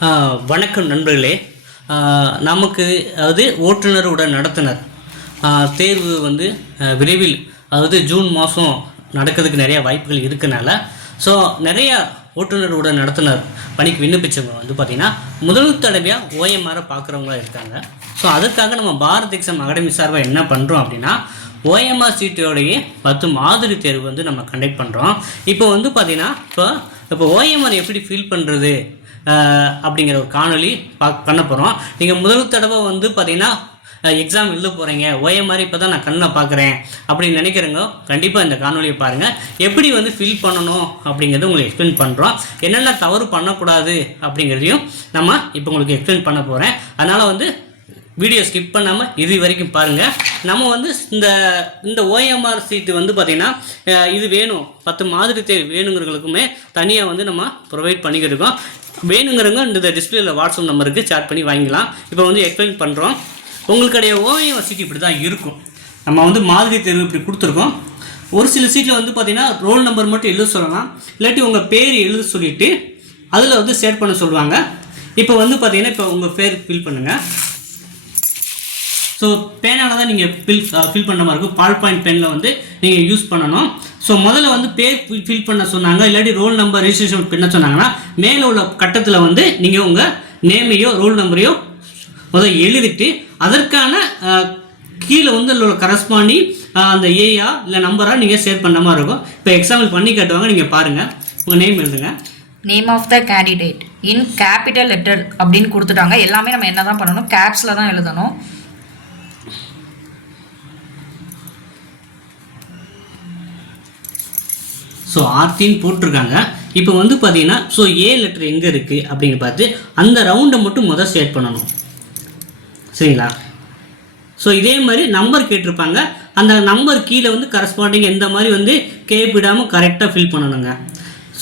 வணக்கம் நண்பர்களே. நமக்கு அதாவது ஓட்டுநர் உடன் நடத்துனர் தேர்வு வந்து விரைவில் அதாவது ஜூன் மாதம் நடக்கிறதுக்கு நிறையா வாய்ப்புகள் இருக்கனால ஸோ நிறையா ஓட்டுநர் உடன் நடத்துனர் பணிக்கு விண்ணப்பிச்சவங்க வந்து பார்த்திங்கன்னா முதல் தடவையாக ஓஎம்ஆரை பார்க்குறவங்களா இருக்காங்க. ஸோ அதுக்காக நம்ம பாரத் எக்ஸாம் அகாடமி சார்பாக என்ன பண்ணுறோம் அப்படின்னா ஓஎம்ஆர் சீட்டோடைய 10 மாதிரி தேர்வு வந்து நம்ம கண்டக்ட் பண்ணுறோம். இப்போ வந்து பார்த்திங்கன்னா இப்போ ஓஎம்ஆர் எப்படி ஃபில் பண்ணுறது அப்படிங்கிற ஒரு காணொலி பண்ண போகிறோம். நீங்கள் முதல் தடவை வந்து பார்த்தீங்கன்னா எக்ஸாம் எழுத போகிறீங்க, ஓஎம்ஆர் இப்போ தான் நான் கண்ணை பார்க்குறேன் அப்படின்னு நினைக்கிறவங்க கண்டிப்பாக இந்த காணொலியை பாருங்கள். எப்படி வந்து ஃபில் பண்ணணும் அப்படிங்கிறது உங்களுக்கு எக்ஸ்பிளைன் பண்ணுறோம். என்னென்ன தவறு பண்ணக்கூடாது அப்படிங்கிறதையும் நம்ம இப்போ உங்களுக்கு எக்ஸ்பிளைன் பண்ண போகிறேன். அதனால் வந்து வீடியோ ஸ்கிப் பண்ணாமல் இது வரைக்கும் பாருங்கள். நம்ம வந்து இந்த ஓஎம்ஆர் சீட்டு வந்து பார்த்திங்கன்னா இது வேணும் 10 மாதிரி தேர்வு வேணுங்கிறவங்களுக்குமே தனியாக வந்து நம்ம ப்ரொவைட் பண்ணிக்கிருக்கோம். வேணுங்கிறவங்க இந்த டிஸ்பிளேயில் வாட்ஸ்அப் நம்பருக்கு சேட் பண்ணி வாங்கிக்கலாம். இப்போ வந்து எக்ஸ்பிளைன் பண்ணுறோம். உங்களுடைய ஓஎம்ஆர் சீட் இப்படி தான் இருக்கும். நம்ம வந்து மாதிரி தேர்வு இப்படி கொடுத்துருக்கோம். ஒரு சில சீட்டில் வந்து பார்த்திங்கன்னா ரோல் நம்பர் மட்டும் எழுத சொல்லலாம், இல்லாட்டி உங்கள் பேர் எழுத சொல்லிவிட்டு அதில் வந்து ஷேர் பண்ண சொல்லுவாங்க. இப்போ வந்து பார்த்திங்கன்னா இப்போ உங்கள் பேர் ஃபில் பண்ணுங்கள். ஸோ பேனால் தான் நீங்கள் ஃபில் பண்ணுற மாதிரி இருக்கும். பால் பாயிண்ட் பெனில் வந்து நீங்கள் யூஸ் பண்ணணும். ஸோ முதல்ல வந்து பேர் ஃபில் பண்ண சொன்னாங்க, இல்லாட்டி ரோல் நம்பர் ரெஜிஸ்ட்ரேஷன் பண்ண சொன்னாங்கன்னா மேலே உள்ள கட்டத்தில் வந்து நீங்கள் உங்கள் நேமையோ ரோல் நம்பரையோ முதல்ல எழுதிட்டு அதற்கான கீழே வந்து உள்ள கரஸ்பாண்டிங் அந்த ஏயா இல்லை நம்பராக நீங்கள் ஷேர் பண்ணுற மாதிரி இருக்கும். இப்போ எக்ஸாம்பிள் பண்ணி காட்டுவாங்க, நீங்கள் பாருங்கள். உங்கள் நேம் எழுதுங்க. Name of the candidate in capital letter அப்படின்னு கொடுத்துட்டாங்க. எல்லாமே நம்ம என்ன தான் பண்ணணும், கேப்ஸில் தான் எழுதணும். ஸோ ஆர்த்தின்னு போட்டிருக்காங்க. இப்போ வந்து பார்த்தீங்கன்னா ஸோ ஏ லெட்டர் எங்கே இருக்குது அப்படின்னு பார்த்து அந்த ரவுண்டை மட்டும் முதல் ஷேர் பண்ணணும், சரிங்களா? ஸோ இதே மாதிரி நம்பர் கேட்டிருப்பாங்க, அந்த நம்பர் கீழே வந்து கரஸ்பாண்டிங் எந்த மாதிரி வந்து கேப் விடாமல் கரெக்டாக ஃபில் பண்ணணுங்க.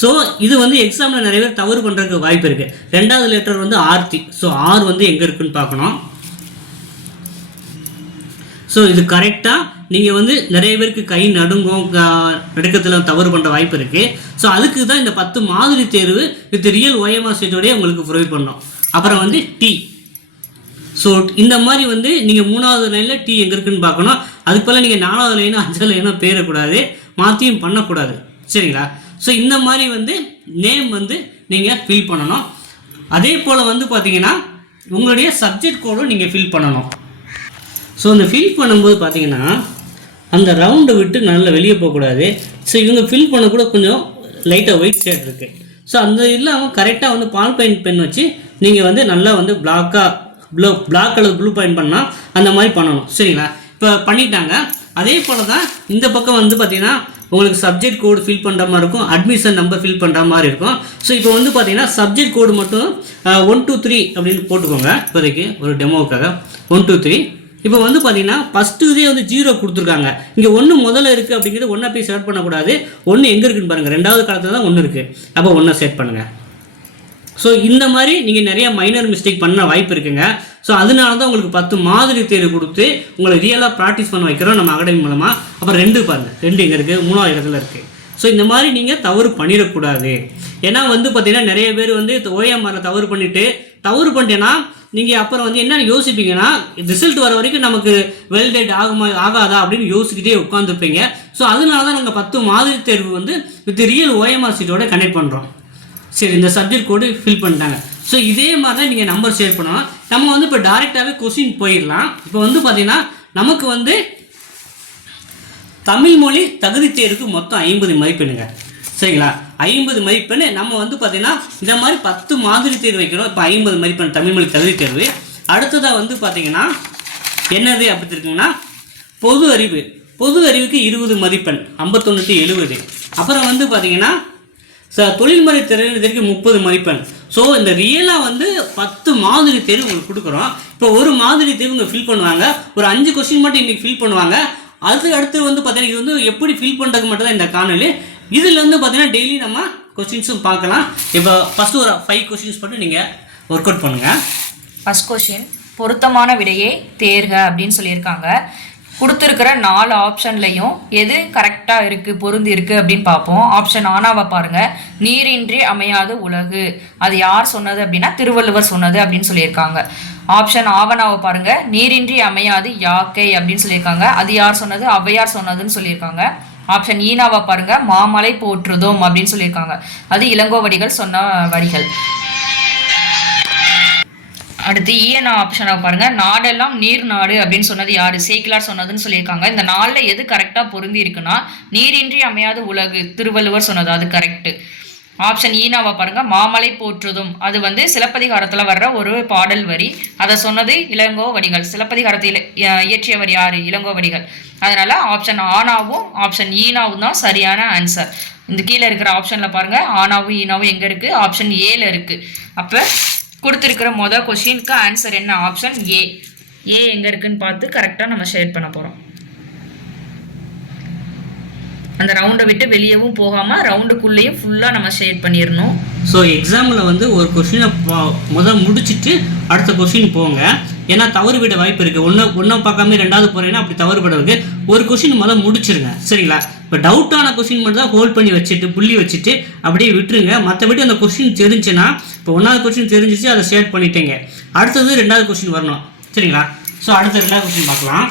ஸோ இது வந்து எக்ஸாமில் நிறைய பேர் தவறு பண்ணுறதுக்கு வாய்ப்பு இருக்குது. 2வது லெட்டர் வந்து ஆர்த்தி. ஸோ ஆர் வந்து எங்கே இருக்குன்னு பார்க்கணும். ஸோ இது கரெக்டாக நீங்கள் வந்து நிறைய பேருக்கு கை நடுங்கும், நடுக்கத்தில் தவறு பண்ணுற வாய்ப்பு இருக்குது. ஸோ அதுக்கு தான் இந்த 10 மாதிரி தேர்வு வித் ரியல் ஓஎம்ஆர் சீட்டோடய உங்களுக்கு ப்ரொவைட் பண்ணோம். அப்புறம் வந்து டி. ஸோ இந்த மாதிரி வந்து நீங்கள் 3வது லைனில் டி எங்கே இருக்குன்னு பார்க்கணும். அதுக்கு பதில் நீங்கள் 4வது லைனோ 5வது லைனோ பேரக்கூடாது, மாற்றியும் பண்ணக்கூடாது, சரிங்களா? ஸோ இந்த மாதிரி வந்து நேம் வந்து நீங்கள் ஃபில் பண்ணணும். அதே போல் வந்து பார்த்தீங்கன்னா உங்களுடைய சப்ஜெக்ட் கோடும் நீங்கள் ஃபில் பண்ணணும். ஸோ இந்த ஃபில் பண்ணும்போது பார்த்தீங்கன்னா அந்த ரவுண்டை விட்டு நல்லா வெளியே போகக்கூடாது. ஸோ இவங்க ஃபில் பண்ண கூட கொஞ்சம் லைட்டாக ஒயிட் ஷேட் இருக்குது. ஸோ அந்த இல்லாமல் கரெக்டாக வந்து பால் பாயிண்ட் பென் வச்சு நீங்கள் வந்து நல்லா வந்து பிளாக் அல்லது ப்ளூ பாயிண்ட் பண்ணால் அந்த மாதிரி பண்ணணும், சரிங்களா? இப்போ பண்ணிட்டாங்க. அதே போல் தான் இந்த பக்கம் வந்து பார்த்திங்கன்னா உங்களுக்கு சப்ஜெக்ட் கோடு ஃபில் பண்ணுற மாதிரி இருக்கும், அட்மிஷன் நம்பர் ஃபில் பண்ணுற மாதிரி இருக்கும். ஸோ இப்போ வந்து பார்த்திங்கன்னா சப்ஜெக்ட் கோடு மட்டும் 1 2 3 அப்படின்னு போட்டுக்கோங்க. இப்போதைக்கு ஒரு டெமோவுக்காக 1 2 3. இப்போ வந்து பார்த்தீங்கன்னா ஃபஸ்ட்டு இதே வந்து 0 கொடுத்துருக்காங்க. இங்கே 1 முதல்ல இருக்குது அப்படிங்கிறது 1 போய் செலக்ட் பண்ணக்கூடாது. 1 எங்கே இருக்குன்னு பாருங்கள், 2வது காலத்தில் தான் 1 இருக்குது. அப்போ 1 செட் பண்ணுங்கள். ஸோ இந்த மாதிரி நீங்கள் நிறையா மைனர் மிஸ்டேக் பண்ண வாய்ப்பு இருக்குங்க. ஸோ அதனால தான் உங்களுக்கு 10 மாதிரி தேர்வு கொடுத்து உங்களை ரியலாக ப்ராக்டிஸ் பண்ண வைக்கிறோம் நம்ம அகாடமி மூலமாக. அப்புறம் 2 பாருங்கள், 2 எங்கே இருக்குது, 3வது இடத்துல இருக்குது. ஸோ இந்த மாதிரி நீங்கள் தவறு பண்ணிடக்கூடாது. ஏன்னா வந்து பார்த்தீங்கன்னா நிறைய பேர் வந்து ஓஎம்ஆரில் தவறு பண்ணிட்டேன்னா நீங்கள் அப்புறம் வந்து என்ன யோசிப்பீங்கன்னா ரிசல்ட் வர வரைக்கும் நமக்கு வெல்டேட் ஆகாதா அப்படின்னு யோசிக்கிட்டே உட்காந்துருப்பீங்க. ஸோ அதனால தான் நாங்கள் 10 மாதிரி தேர்வு வந்து வித் ரியல் ஓஎம்ஆர் சீட்டோட கனெக்ட் பண்ணுறோம். சரி, இந்த சப்ஜெக்ட் கோடு ஃபில் பண்ணிட்டாங்க. ஸோ இதே மாதிரி தான் நீங்கள் நம்பர் ஷேர் பண்ணணும். நம்ம வந்து இப்போ டைரெக்டாகவே கொஸ்டின் போயிடலாம். இப்போ வந்து பார்த்தீங்கன்னா நமக்கு வந்து தமிழ் மொழி தகுதி தேர்வுக்கு மொத்தம் 50 மதிப்பெண்ணுங்க, சரிங்களா? 50 மதிப்பெண். நம்ம வந்து பார்த்தீங்கன்னா இந்த மாதிரி 10 மாதிரி தேர்வு வைக்கிறோம். இப்போ 50 மதிப்பெண் தமிழ் மொழி தகுதி தேர்வு. அடுத்ததாக வந்து பார்த்தீங்கன்னா என்னது அப்படி இருக்குங்கன்னா பொது அறிவுக்கு 20 மதிப்பெண், 51 70. அப்புறம் வந்து பார்த்தீங்கன்னா தொழில்முறை திறனுக்கு 30 மதிப்பெண். ஸோ இந்த ரியலாக வந்து 10 மாதிரி தேர்வு உங்களுக்கு கொடுக்குறோம். இப்போ ஒரு மாதிரி தேர்வு இங்கே ஃபில் பண்ணுவாங்க, ஒரு 5 கொஸ்டின் மட்டும் இன்றைக்கி ஃபில் பண்ணுவாங்க. அடுத்து வந்து பார்த்தீங்கன்னா இது வந்து எப்படி ஃபில் பண்ணுறதுக்கு மட்டும் தான் இந்த காணொலி. இதில் வந்து பார்த்தீங்கன்னா டெய்லி நம்ம கொஸ்டின்ஸும் பார்க்கலாம். இப்போ ஃபஸ்ட்டு ஒரு 5 கொஸ்டின்ஸ் மட்டும் நீங்கள் ஒர்க் அவுட் பண்ணுங்கள். ஃபஸ்ட் கொஸ்டின், பொருத்தமான விடையை தேர்க அப்படின்னு சொல்லியிருக்காங்க. கொடுத்துருக்கிற 4 ஆப்ஷன்லையும் எது கரெக்டாக இருக்குது பொருந்தி இருக்குது அப்படின்னு பார்ப்போம். ஆப்ஷன் ஆனாவை பாருங்கள், நீரின்றி அமையாது உலகு. அது யார் சொன்னது அப்படின்னா திருவள்ளுவர் சொன்னது அப்படின்னு சொல்லியிருக்காங்க. ஆப்ஷன் ஆவனாவை பாருங்கள், நீரின்றி அமையாது யாக்கை அப்படின்னு சொல்லியிருக்காங்க. அது யார் சொன்னது? ஔவையார் சொன்னதுன்னு சொல்லியிருக்காங்க. ஆப்ஷன் ஈனாவை பாருங்கள், மாமலை போற்றுதோம் அப்படின்னு சொல்லியிருக்காங்க. அது இளங்கோவடிகள் சொன்ன வரிகள். அடுத்து ஈயனா ஆப்ஷனை பாருங்க, நாடெல்லாம் நீர் நாடு அப்படின்னு சொன்னது யாரு? சேக்கிலார் சொன்னதுன்னு சொல்லியிருக்காங்க. இந்த நாளில் எது கரெக்டாக பொருந்தி இருக்குன்னா நீரின்றி அமையாத உலகு, திருவள்ளுவர் சொன்னது, அது கரெக்டு. ஆப்ஷன் ஈனாவை பாருங்க, மாமலை போற்றுதும். அது வந்து சிலப்பதிகாரத்தில் வர்ற ஒரு பாடல் வரி, அதை சொன்னது இளங்கோவடிகள். சிலப்பதிகாரத்தில் இயற்றியவர் யாரு? இளங்கோவடிகள். அதனால ஆப்ஷன் ஆனாவும் ஆப்ஷன் ஈனாவும் தான் சரியான ஆன்சர். இந்த கீழே இருக்கிற ஆப்ஷன்ல பாருங்க, ஆனாவும் ஈனாவும் எங்க இருக்கு? ஆப்ஷன் ஏல இருக்கு. அப்ப கொடுத்துருக்கிற மொதல் கொஸ்டினுக்கு ஆன்சர் என்ன? Option A. ஏ எங்கே இருக்குன்னு பார்த்து கரெக்டாக நம்ம ஷேட் பண்ண போகிறோம். அந்த ரவுண்டை விட்டு வெளியவும் போகாமல் ரவுண்டுக்குள்ளேயும் ஃபுல்லாக நம்ம ஷேட் பண்ணிடணும். ஸோ எக்ஸாமில் வந்து ஒரு கொஸ்டினை முடிச்சுட்டு அடுத்த கொஸ்டின் போங்க. ஏன்னா தவறு விட வாய்ப்பு இருக்குது. ஒன்றை பார்க்காம ரெண்டாவது போகிறீங்கன்னா அப்படி தவறு விட இருக்குது. ஒரு கொஸ்டின் முடிச்சிருங்க, சரிங்களா? இப்போ டவுட்டான கொஸ்டின் மட்டும் தான் ஹோல்ட் பண்ணி வச்சுட்டு புள்ளி வச்சுட்டு அப்படியே விட்டுருங்க. மற்றபடி அந்த கொஸ்டின் தெரிஞ்சுன்னா, இப்போ 1வது கொஸ்டின் தெரிஞ்சிச்சு, அதை ஷேர் பண்ணிட்டேங்க. அடுத்தது 2வது கொஸ்டின் வரணும், சரிங்களா? ஸோ அடுத்த 2வது கொஸ்டின் பார்க்கலாம்.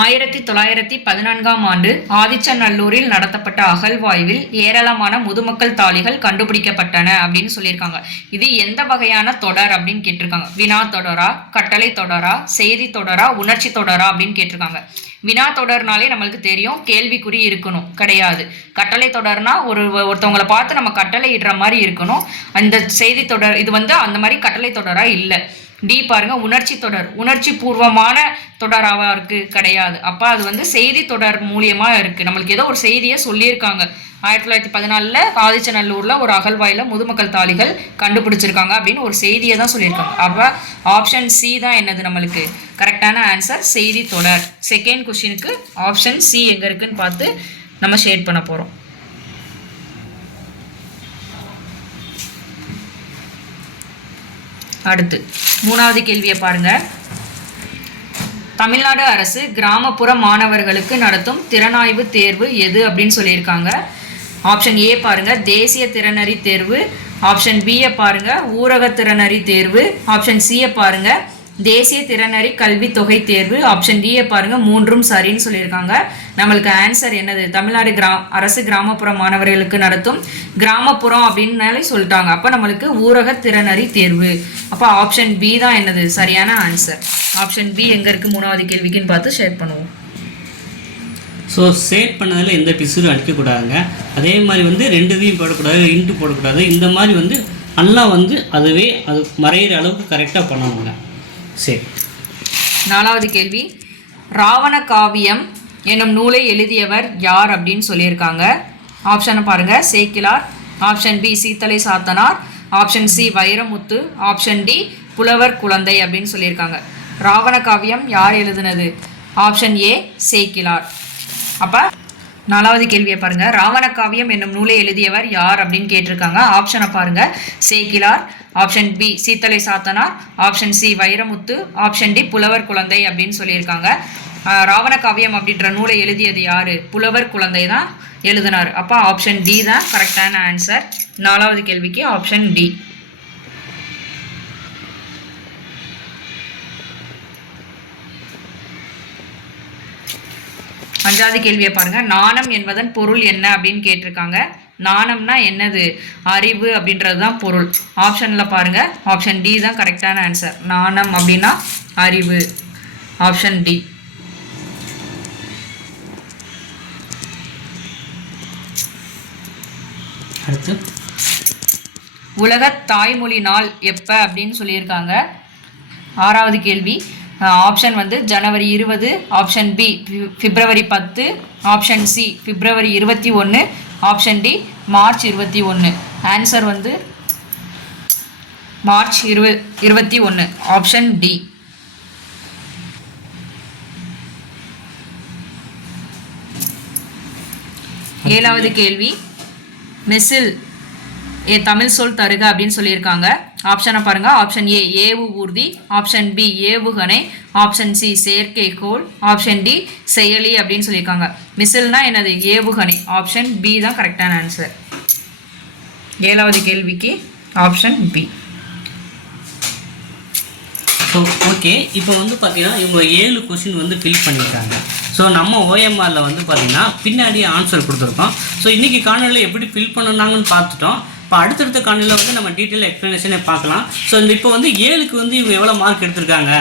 1914ஆம் ஆண்டு ஆதிச்சநல்லூரில் நடத்தப்பட்ட அகழ்வாய்வில் ஏராளமான முதுமக்கள் தாளிகள் கண்டுபிடிக்கப்பட்டன அப்படின்னு சொல்லியிருக்காங்க. இது எந்த வகையான தொடர் அப்படின்னு கேட்டிருக்காங்க. வினா தொடரா, கட்டளை தொடரா, செய்தி தொடரா, உணர்ச்சி தொடரா அப்படின்னு கேட்டிருக்காங்க. வினா தொடர்னாலே நம்மளுக்கு தெரியும், கேள்விக்குறி இருக்கணும், கிடையாது. கட்டளை தொடர்னா ஒருத்தவங்களை பார்த்து நம்ம கட்டளை இடுற மாதிரி இருக்கணும். அந்த செய்தி தொடர் இது வந்து அந்த மாதிரி கட்டளை தொடரா இல்லை. டி பாருங்க, உணர்ச்சி தொடர், உணர்ச்சி பூர்வமான தொடராக இருக்கு, கிடையாது. அப்போ அது வந்து செய்தி தொடர் மூலியமா இருக்கு. நம்மளுக்கு ஏதோ ஒரு செய்தியை சொல்லியிருக்காங்க. 1914 ஆதிச்சநல்லூர்ல ஒரு அகழ்வாயில முதுமக்கள் தாளிகள் கண்டுபிடிச்சிருக்காங்க அப்படின்னு ஒரு செய்தியை தான் சொல்லியிருக்காங்க. அப்போ ஆப்ஷன் சி தான் என்னது நம்மளுக்கு கரெக்டான ஆன்சர், செய்தி தொடர். செகண்ட் கொஸ்டினுக்கு ஆப்ஷன் சி எங்க இருக்குன்னு பார்த்து நம்ம ஷேட் பண்ண போறோம். அடுத்து 3வது கேள்வியை பாருங்க. தமிழ்நாடு அரசு கிராமப்புற மாணவர்களுக்கு நடத்தும் திறனாய்வு தேர்வு எது அப்படின்னு சொல்லியிருக்காங்க. ஆப்ஷன் ஏ பாருங்க, தேசிய திறனறி தேர்வு. ஆப்ஷன் பியை பாருங்க, ஊரக திறனறி தேர்வு. ஆப்ஷன் சியை பாருங்க, தேசிய திறனறி கல்வி தொகை தேர்வு. ஆப்ஷன் டியை பாருங்க, 3ம் சரின்னு சொல்லியிருக்காங்க. நம்மளுக்கு ஆன்சர் என்னது? தமிழ்நாடு அரசு கிராமப்புற மாணவர்களுக்கு நடத்தும் கிராமப்புறம் அப்படின்னாலே சொல்லிட்டாங்க. அப்போ நம்மளுக்கு ஊரக திறனறி தேர்வு. அப்போ ஆப்ஷன் பி தான் என்னது சரியான ஆன்சர். ஆப்ஷன் பி எங்கே இருக்குது 3வது கேள்விக்குன்னு பார்த்து ஷேர் பண்ணுவோம். ஸோ ஷேட் பண்ணதில் எந்த பிசுரும் அடிக்கக்கூடாதுங்க. அதே மாதிரி வந்து 2 போடக்கூடாது, இன்ட்டு போடக்கூடாது. இந்த மாதிரி வந்து நல்லா வந்து அதுவே அது மறையிற அளவுக்கு கரெக்டாக பண்ணணுங்க. சரி, 4வது கேள்வி. ராவண காவியம் என்னும் நூலை எழுதியவர் யார் அப்படின்னு சொல்லியிருக்காங்க. ஆப்ஷனை பாருங்க, Sekkizhar. Option B Seethalai Sathanar. Option C Vairamuthu. Option D Pulavar Kuzhandai அப்படின்னு சொல்லியிருக்காங்க. ராவண காவியம் யார் எழுதுனது? Option A Sekkizhar. அப்போ 4வது கேள்வியை பாருங்க, ராவண காவியம் என்னும் நூலை எழுதியவர் யார் அப்படின்னு கேட்டிருக்காங்க. ஆப்ஷனை பாருங்க, Sekkizhar. Option B Seethalai Sathanar. Option C Vairamuthu. Option D Pulavar Kuzhandai அப்படின்னு சொல்லியிருக்காங்க. ராவண காவியம் அப்படின்ற நூலை எழுதியது யாரு? புலவர் குழந்தை தான் எழுதினார். அப்போ ஆப்ஷன் டி தான் கரெக்டான ஆன்சர். 4வது கேள்விக்கு ஆப்ஷன் டி. 5வது கேள்வியை பாருங்க, நாணம் என்பதன் பொருள் என்ன அப்படின்னு கேட்டிருக்காங்க. நாணம்னா என்னது? அறிவு அப்படின்றது தான் பொருள். ஆப்ஷன்ல பாருங்க, ஆப்ஷன் டி தான் கரெக்டான ஆன்சர். நாணம் அப்படின்னா அறிவு. Option D. அடுத்து உலக தாய்மொழி நாள் எப்போ அப்படின்னு சொல்லியிருக்காங்க. 6வது கேள்வி. ஆப்ஷன் வந்து ஜனவரி 20. ஆப்ஷன் பி பிப்ரவரி 10. ஆப்ஷன் சி பிப்ரவரி 21. ஆப்ஷன் டி மார்ச் 21. ஆன்சர் வந்து மார்ச் 21. Option D. 7வது கேள்வி. மெசில் தமிழ் சொல் தருக அப்படின்னு சொல்லியிருக்காங்க. ஆப்ஷனை பாருங்க. ஆப்ஷன் ஏ ஏவு ஊர்தி, ஆப்ஷன் பி ஏவுகணை, ஆப்ஷன் சி செயற்கைக்கோள், ஆப்ஷன் டி செயலி அப்படின்னு சொல்லியிருக்காங்க. மிசில்னா என்னது? ஏவுகணை. ஆப்ஷன் பி தான் கரெக்டான ஆன்சர். 7வது கேள்விக்கு ஆப்ஷன் பி. ஸோ ஓகே, இப்போ வந்து பார்த்தீங்கன்னா இவங்க 7 கொஷின் வந்து ஃபில் பண்ணியிருக்காங்க. ஸோ நம்ம ஓஎம்ஆரில் வந்து பார்த்தீங்கன்னா பின்னாடி ஆன்சர் கொடுத்துருக்கோம். ஸோ இன்றைக்கி காணொலியில் எப்படி ஃபில் பண்ணாங்கன்னு பார்த்துட்டோம். இப்போ அடுத்தடுத்த காணொலியில் வந்து நம்ம டீட்டெயில் எக்ஸ்ப்ளனேஷனே பார்க்கலாம். ஸோ இப்போ வந்து 7க்கு வந்து இவங்க எவ்வளோ மார்க் எடுத்திருக்காங்க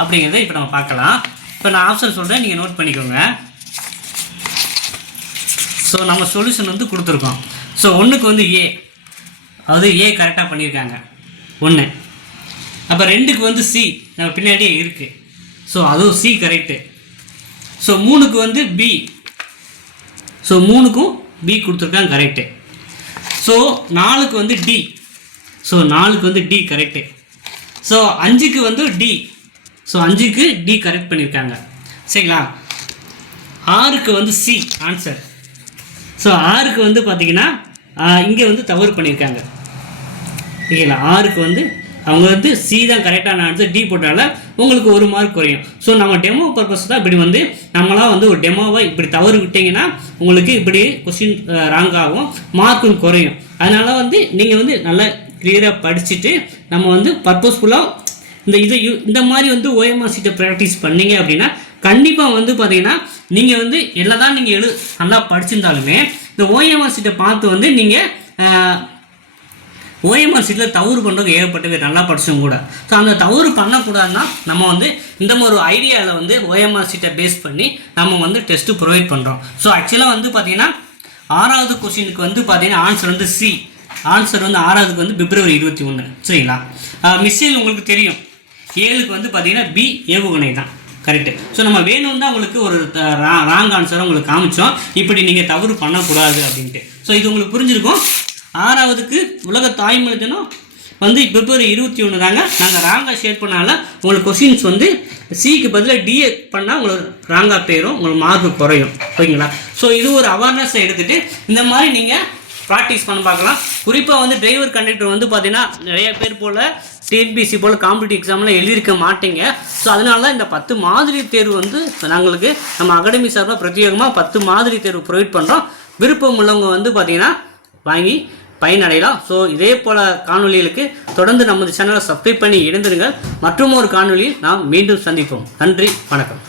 அப்படிங்கிறத இப்போ நம்ம பார்க்கலாம். இப்போ நான் ஆன்சர் சொல்கிறேன், நீங்கள் நோட் பண்ணிக்கோங்க. ஸோ நம்ம சொல்யூஷன் வந்து கொடுத்துருக்கோம். ஸோ 1க்கு வந்து ஏ, அதாவது ஏ கரெக்டாக பண்ணியிருக்காங்க 1. அப்போ 2க்கு வந்து சி, நம்ம பின்னாடியே இருக்குது. ஸோ அதுவும் சி கரெக்டு. ஸோ 3க்கு வந்து பி, ஸோ 3க்கும் பி கொடுத்துருக்காங்க கரெக்டு. ஸோ 4க்கு வந்து டி, ஸோ 4க்கு வந்து டி கரெக்டு. ஸோ 5க்கு வந்து டி, ஸோ 5க்கு டி கரெக்ட் பண்ணியிருக்காங்க. சரிங்களா? 6க்கு வந்து சி ஆன்சர். ஸோ 6க்கு வந்து பார்த்தீங்கன்னா இங்கே வந்து தவறு பண்ணியிருக்காங்க. ஓகேங்களா? 6க்கு வந்து அவங்க வந்து சி தான் கரெக்டான ஆன்சர், டி போட்டால உங்களுக்கு 1 மார்க் குறையும். ஸோ நம்ம டெமோ பர்பஸ் தான் இப்படி வந்து நம்மளாம் வந்து ஒரு டெமோவை இப்படி தவறு விட்டிங்கன்னா உங்களுக்கு இப்படி கொஸ்டின் ராங்காகும், மார்க்கும் குறையும். அதனால் வந்து நீங்கள் வந்து நல்லா கிளியராக படிச்சுட்டு நம்ம வந்து பர்பஸ்ஃபுல்லாக இந்த மாதிரி வந்து ஓஎம்ஆர் சீட்டை ப்ராக்டிஸ் பண்ணீங்க அப்படின்னா கண்டிப்பாக வந்து பார்த்தீங்கன்னா நீங்கள் வந்து எல்லாம் தான் நீங்கள் நல்லா படிச்சிருந்தாலுமே இந்த ஓஎம்ஆர் சீட்டை பார்த்து வந்து நீங்கள் ஓஎம்ஆர் சீட்டில் தவறு பண்ணுறதுக்கு ஏகப்பட்ட பேர் நல்லா படிச்சவங்க கூட. ஸோ அந்த தவறு பண்ணக்கூடாதுன்னா நம்ம வந்து இந்த மாதிரி ஒரு ஐடியாவில் வந்து ஓஎம்ஆர் சீட்டை பேஸ் பண்ணி நம்ம வந்து டெஸ்ட்டு ப்ரொவைட் பண்ணுறோம். ஸோ ஆக்சுவலாக வந்து பார்த்தீங்கன்னா 6வது கொஸ்டினுக்கு வந்து பார்த்தீங்கன்னா ஆன்சர் வந்து சி. ஆன்சர் வந்து 6வதுக்கு வந்து பிப்ரவரி 21. சரிங்களா? மிஸ்ஸில் உங்களுக்கு தெரியும் 7க்கு வந்து பார்த்தீங்கன்னா பி ஏவுகணை தான் கரெக்டு. ஸோ நம்ம வேணும்னு தான் உங்களுக்கு ஒரு ராங் ஆன்சரை உங்களுக்கு காமிச்சோம், இப்படி நீங்கள் தவறு பண்ணக்கூடாது அப்படின்ட்டு. ஸோ இது உங்களுக்கு புரிஞ்சிருக்கும். 6வதுக்கு உலக தாய்மொழி தினம் வந்து பிப்ரவரி 21 தாங்க. நாங்கள் ராங்காக ஷேர் பண்ணால உங்களுக்கு கொஸ்டின்ஸ் வந்து சிக்கு பதிலாக டிஏ பண்ணால் உங்களுக்கு ராங்காக போயிடும், உங்களுக்கு மார்க்கு குறையும். ஓகேங்களா? ஸோ இது ஒரு அவேர்னஸை எடுத்துகிட்டு இந்த மாதிரி நீங்கள் ப்ராக்டிஸ் பண்ண பார்க்கலாம். குறிப்பாக வந்து டிரைவர் கண்டக்டர் வந்து பார்த்தீங்கன்னா நிறைய பேர் போல் டிஎன்பிசி போல் காம்படிட்டிவ் எக்ஸாம்லாம் எழுதியிருக்க மாட்டீங்க. ஸோ அதனால தான் இந்த 10 மாதிரி தேர்வு வந்து நாங்களுக்கு நம்ம அகாடமி சார்பாக பிரத்யேகமாக 10 மாதிரி தேர்வு ப்ரொவைட் பண்ணுறோம். விருப்பம் உள்ளவங்க வந்து பார்த்தீங்கன்னா வாங்கி பயனடையலாம். ஸோ இதே போல் காணொலிகளுக்கு தொடர்ந்து நமது சேனலை சப்ஸ்கிரைப் பண்ணி இணைந்திருங்கள். மற்றும் ஒரு காணொலியில் நாம் மீண்டும் சந்திப்போம். நன்றி, வணக்கம்.